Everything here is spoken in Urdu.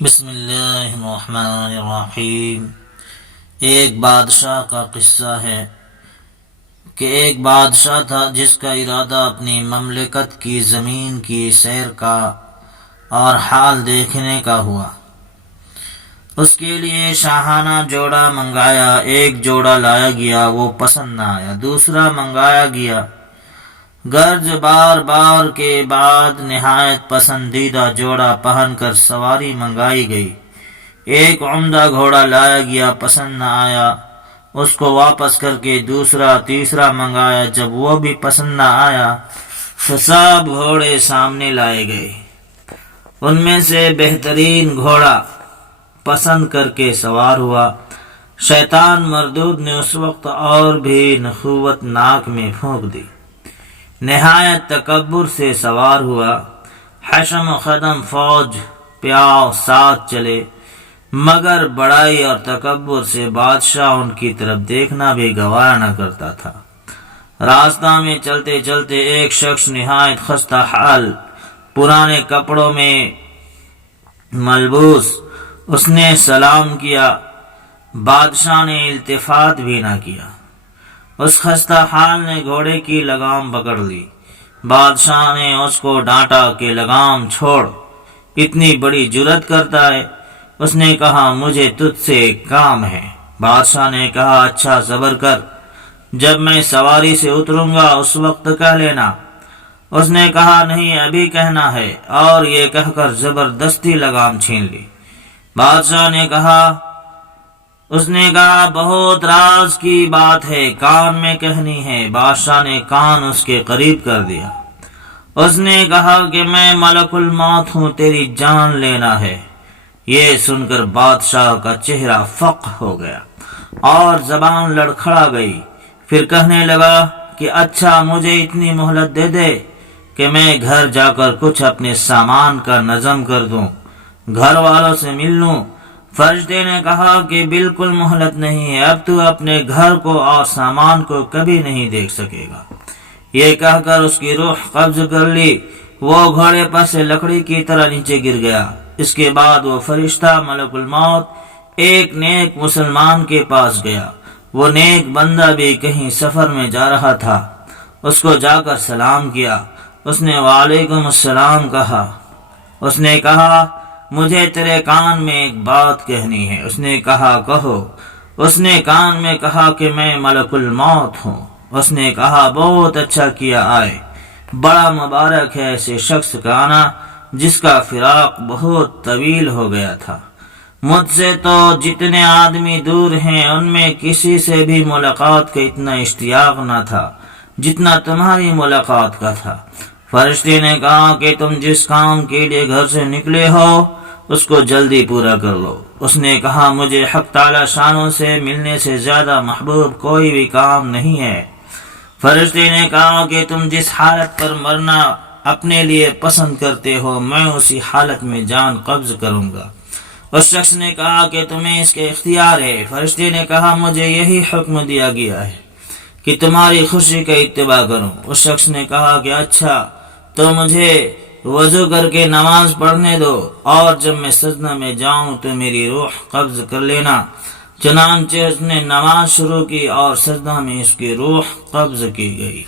بسم اللہ الرحمن الرحیم۔ ایک بادشاہ کا قصہ ہے کہ ایک بادشاہ تھا جس کا ارادہ اپنی مملکت کی زمین کی سیر کا اور حال دیکھنے کا ہوا۔ اس کے لیے شاہانہ جوڑا منگایا، ایک جوڑا لایا گیا، وہ پسند نہ آیا، دوسرا منگایا گیا، گرج بار بار کے بعد نہایت پسندیدہ جوڑا پہن کر سواری منگائی گئی۔ ایک عمدہ گھوڑا لایا گیا، پسند نہ آیا، اس کو واپس کر کے دوسرا تیسرا منگایا، جب وہ بھی پسند نہ آیا تو سب گھوڑے سامنے لائے گئے۔ ان میں سے بہترین گھوڑا پسند کر کے سوار ہوا۔ شیطان مردود نے اس وقت اور بھی نخوت ناک میں پھونک دی، نہایت تکبر سے سوار ہوا۔ حشم و خدم فوج پیاؤ ساتھ چلے، مگر بڑائی اور تکبر سے بادشاہ ان کی طرف دیکھنا بھی گوارا نہ کرتا تھا۔ راستہ میں چلتے چلتے ایک شخص نہایت خستہ حال، پرانے کپڑوں میں ملبوس، اس نے سلام کیا، بادشاہ نے التفات بھی نہ کیا۔ اس خستہ حال نے گھوڑے کی لگام پکڑ لی۔ بادشاہ نے اس کو ڈانٹا کہ لگام چھوڑ، اتنی بڑی جرت کرتا ہے۔ اس نے کہا مجھے تجھ سے ایک کام ہے۔ بادشاہ نے کہا اچھا صبر کر، جب میں سواری سے اتروں گا اس وقت کہہ لینا۔ اس نے کہا نہیں ابھی کہنا ہے، اور یہ کہہ کر زبردستی لگام چھین لی۔ بادشاہ نے کہا بہت راز کی بات ہے، کان میں کہنی ہے۔ بادشاہ نے کان اس کے قریب کر دیا۔ اس نے کہا کہ میں ملک الموت ہوں، تیری جان لینا ہے۔ یہ سن کر بادشاہ کا چہرہ فق ہو گیا اور زبان لڑکھڑا گئی۔ پھر کہنے لگا کہ اچھا مجھے اتنی مہلت دے دے کہ میں گھر جا کر کچھ اپنے سامان کا نظم کر دوں، گھر والوں سے مل لوں۔ فرشتے نے کہا کہ بالکل مہلت نہیں ہے، اب تو اپنے گھر کو اور سامان کو کبھی نہیں دیکھ سکے گا۔ یہ کہہ کر اس کی روح قبض کر لی، وہ گھوڑے پر سے لکڑی کی طرح نیچے گر گیا۔ اس کے بعد وہ فرشتہ ملک الموت ایک نیک مسلمان کے پاس گیا۔ وہ نیک بندہ بھی کہیں سفر میں جا رہا تھا، اس کو جا کر سلام کیا۔ اس نے وعلیکم السلام کہا۔ اس نے کہا مجھے تیرے کان میں ایک بات کہنی ہے۔ اس نے کہا کہو۔ اس نے کان میں کہا کہ میں ملک الموت ہوں۔ اس نے کہا بہت اچھا کیا آئے، بڑا مبارک ہے ایسے شخص کا آنا جس کا فراق بہت طویل ہو گیا تھا۔ مجھ سے تو جتنے آدمی دور ہیں ان میں کسی سے بھی ملاقات کا اتنا اشتیاق نہ تھا جتنا تمہاری ملاقات کا تھا۔ فرشتے نے کہا کہ تم جس کام کے لیے گھر سے نکلے ہو اس کو جلدی پورا کر لو۔ اس نے کہا مجھے حق تعالی شانوں سے ملنے سے زیادہ محبوب کوئی بھی کام نہیں ہے۔ فرشتے نے کہا کہ تم جس حالت پر مرنا اپنے لیے پسند کرتے ہو میں اسی حالت میں جان قبض کروں گا۔ اس شخص نے کہا کہ تمہیں اس کے اختیار ہے۔ فرشتے نے کہا مجھے یہی حکم دیا گیا ہے کہ تمہاری خوشی کا اتباع کروں۔ اس شخص نے کہا کہ اچھا تو مجھے وضو کر کے نماز پڑھنے دو، اور جب میں سجدہ میں جاؤں تو میری روح قبض کر لینا۔ چنانچہ اس نے نماز شروع کی اور سجدہ میں اس کی روح قبض کی گئی۔